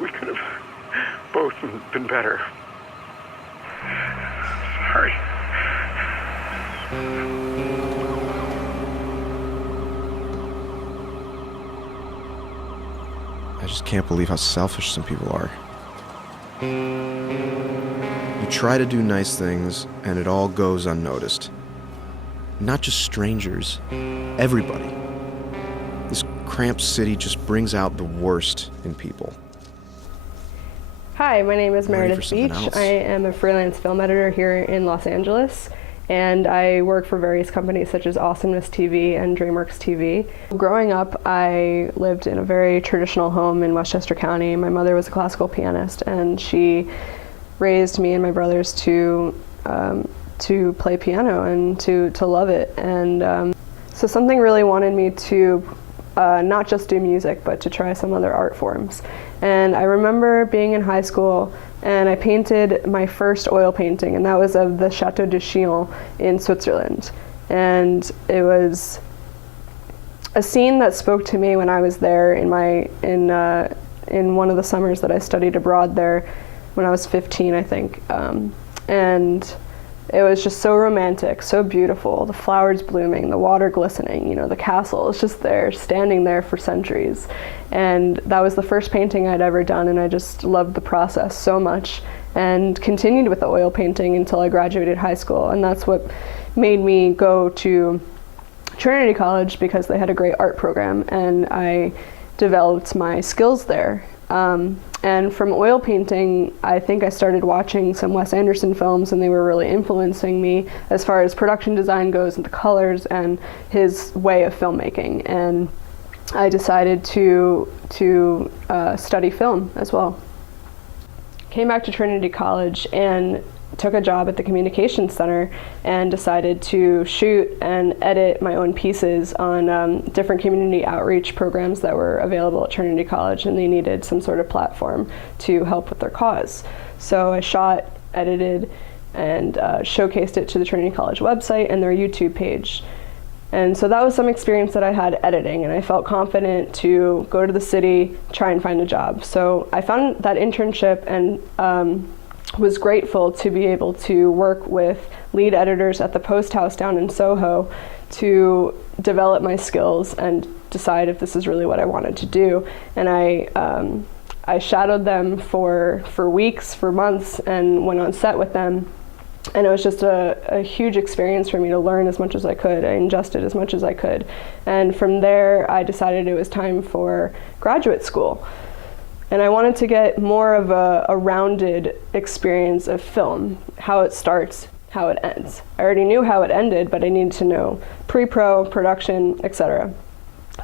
We could have both been better. Sorry. I just can't believe how selfish some people are. You try to do nice things, and it all goes unnoticed. Not just strangers, everybody. This cramped city just brings out the worst in people. Hi, my name is Ready Meredith for something Veach. else? I am a freelance film editor here in Los Angeles, and I work for various companies such as Awesomeness TV and DreamWorks TV. Growing up, I lived in a very traditional home in Westchester County. My mother was a classical pianist, and she raised me and my brothers to play piano and to love it. And so something really wanted me to not just do music, but to try some other art forms. And I remember being in high school, and I painted my first oil painting, and that was of the Chateau de Chillon in Switzerland. And it was a scene that spoke to me when I was there in one of the summers that I studied abroad there when I was 15, I think. And it was just so romantic, so beautiful. The flowers blooming, the water glistening, you know, the castle is just there, standing there for centuries. And that was the first painting I'd ever done, and I just loved the process so much and continued with the oil painting until I graduated high school. And that's what made me go to Trinity College, because they had a great art program, and I developed my skills there. And from oil painting, I think I started watching some Wes Anderson films, and they were really influencing me as far as production design goes and the colors and his way of filmmaking. And I decided to study film as well. Came back to Trinity College and took a job at the Communications Center and decided to shoot and edit my own pieces on different community outreach programs that were available at Trinity College, and they needed some sort of platform to help with their cause. So I shot, edited, and showcased it to the Trinity College website and their YouTube page. And so that was some experience that I had editing, and I felt confident to go to the city, try and find a job. So I found that internship and was grateful to be able to work with lead editors at the Post House down in Soho to develop my skills and decide if this is really what I wanted to do. And I shadowed them for weeks, for months, and went on set with them. And it was just a huge experience for me to learn as much as I could. I ingested as much as I could. And from there, I decided it was time for graduate school. And I wanted to get more of a rounded experience of film, how it starts, how it ends. I already knew how it ended, but I needed to know pre-pro, production, etc.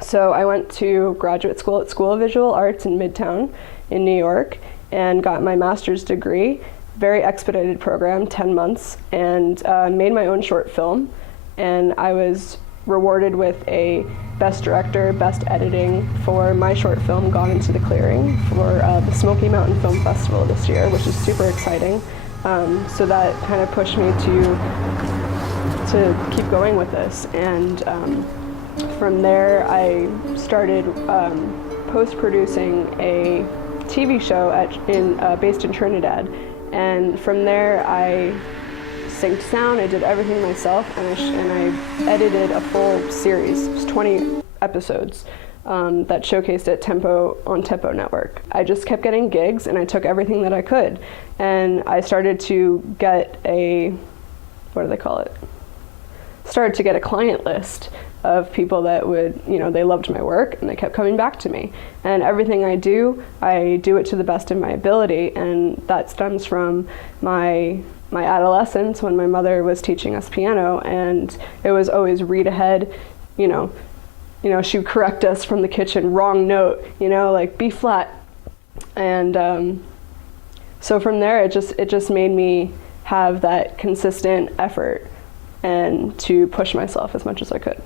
So I went to graduate school at School of Visual Arts in Midtown in New York and got my master's degree, very expedited program, 10 months, and made my own short film. And I was rewarded with a Best Director, Best Editing for my short film, Gone Into the Clearing, for the Smoky Mountain Film Festival this year, which is super exciting. So that kind of pushed me to keep going with this. And from there, I started post-producing a TV show based in Trinidad. And from there, I synced sound, I did everything myself, and I edited a full series. It was 20 episodes that showcased it on Tempo Network. I just kept getting gigs, and I took everything that I could. And I started to get started to get a client list of people that would, they loved my work, and they kept coming back to me. And everything I do it to the best of my ability, and that stems from my adolescence when my mother was teaching us piano, and it was always read ahead, she would correct us from the kitchen, wrong note, like B flat. And so from there, it just made me have that consistent effort and to push myself as much as I could.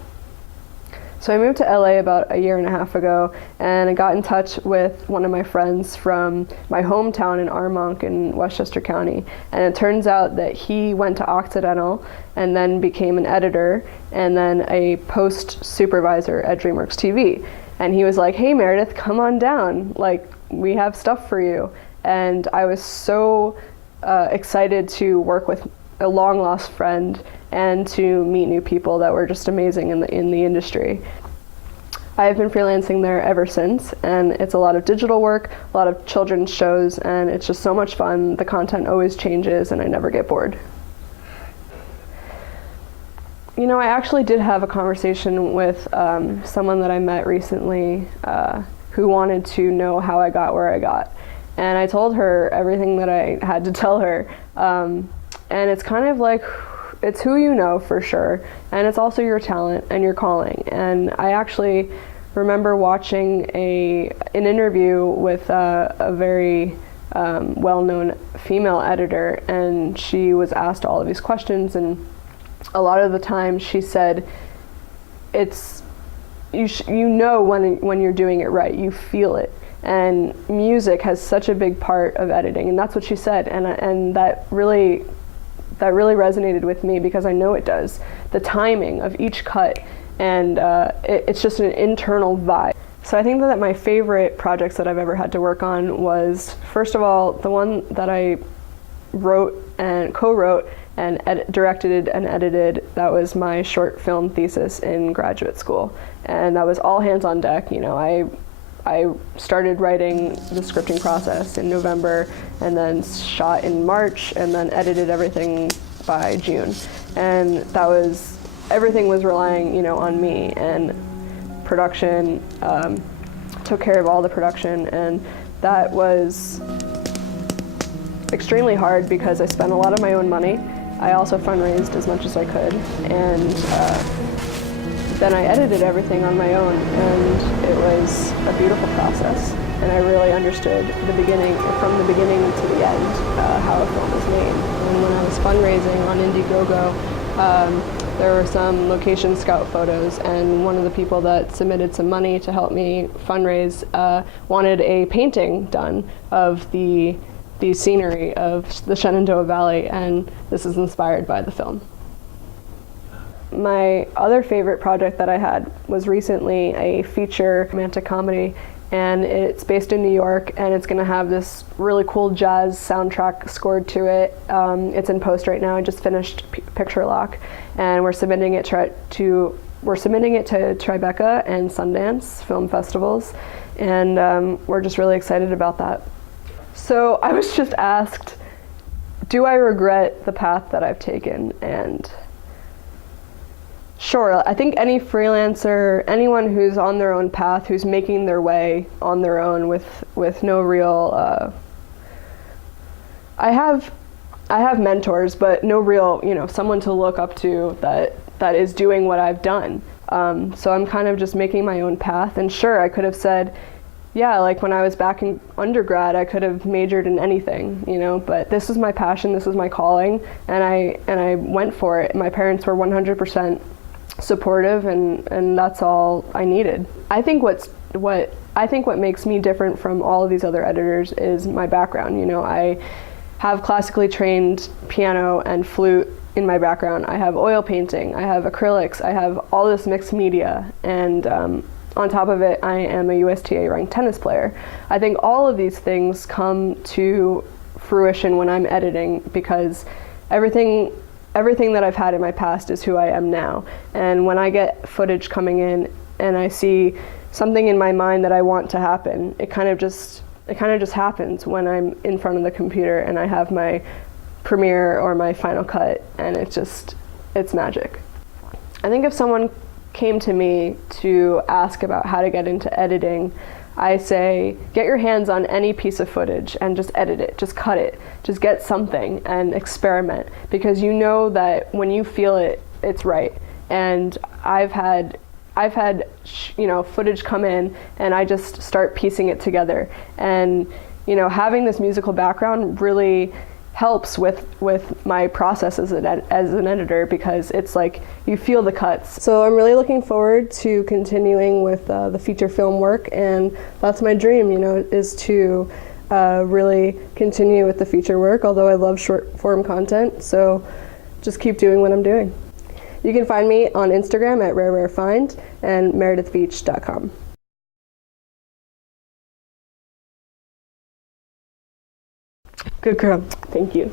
So I moved to LA about a year and a half ago, and I got in touch with one of my friends from my hometown in Armonk in Westchester County. And it turns out that he went to Occidental and then became an editor and then a post supervisor at DreamWorks TV. And he was like, "Hey Meredith, come on down. Like, we have stuff for you. And I was so excited to work with a long lost friend and to meet new people that were just amazing in the industry. I've been freelancing there ever since, and it's a lot of digital work, a lot of children's shows, and it's just so much fun. The content always changes and I never get bored. You know, I actually did have a conversation with someone that I met recently who wanted to know how I got where I got. And I told her everything that I had to tell her. And it's kind of like, it's who you know for sure, and it's also your talent and your calling. And I actually remember watching an interview with a very well-known female editor, and she was asked all of these questions, and a lot of the time she said, it's you know when you're doing it right, you feel it. And music has such a big part of editing, and that's what she said, and that really resonated with me because I know it does. The timing of each cut, and it's just an internal vibe. So I think that my favorite projects that I've ever had to work on was, first of all, the one that I wrote and co-wrote and directed and edited. That was my short film thesis in graduate school, and that was all hands on deck. You know, I started writing the scripting process in November, and then shot in March, and then edited everything by June. And that was, everything was relying, you know, on me, and production, took care of all the production, and that was extremely hard because I spent a lot of my own money. I also fundraised as much as I could, and then I edited everything on my own, and it was a beautiful process. And I really understood from the beginning to the end, how a film was made. And when I was fundraising on Indiegogo, there were some location scout photos, and one of the people that submitted some money to help me fundraise wanted a painting done of the scenery of the Shenandoah Valley, and this is inspired by the film. My other favorite project that I had was recently a feature romantic comedy, and it's based in New York, and it's going to have this really cool jazz soundtrack scored to it. It's in post right now. I just finished picture lock, and we're submitting it to Tribeca and Sundance film festivals, and we're just really excited about that. So I was just asked, do I regret the path that I've taken? And sure, I think any freelancer, anyone who's on their own path, who's making their way on their own with no real, I have mentors, but no real, you know, someone to look up to that is doing what I've done. So I'm kind of just making my own path. And sure, I could have said, yeah, like when I was back in undergrad, I could have majored in anything, you know, but this is my passion, this is my calling, and I went for it. My parents were 100% supportive, and that's all I needed. I think what makes me different from all of these other editors is my background. You know, I have classically trained piano and flute in my background. I have oil painting, I have acrylics, I have all this mixed media, and on top of it, I am a USTA ranked tennis player. I think all of these things come to fruition when I'm editing, because everything that I've had in my past is who I am now. And when I get footage coming in and I see something in my mind that I want to happen, it kind of just happens when I'm in front of the computer and I have my premiere or my final cut, and it's magic. I think if someone came to me to ask about how to get into editing, I say, get your hands on any piece of footage and just edit it, just cut it, just get something and experiment, because you know that when you feel it, it's right. And I've had you know, footage come in and I just start piecing it together. And you know, having this musical background really helps with my process as an editor, because it's like you feel the cuts. So I'm really looking forward to continuing with the feature film work, and that's my dream, you know, is to really continue with the feature work, although I love short form content, so just keep doing what I'm doing. You can find me on Instagram at RareRareFind and meredithveach.com. Good girl. Thank you.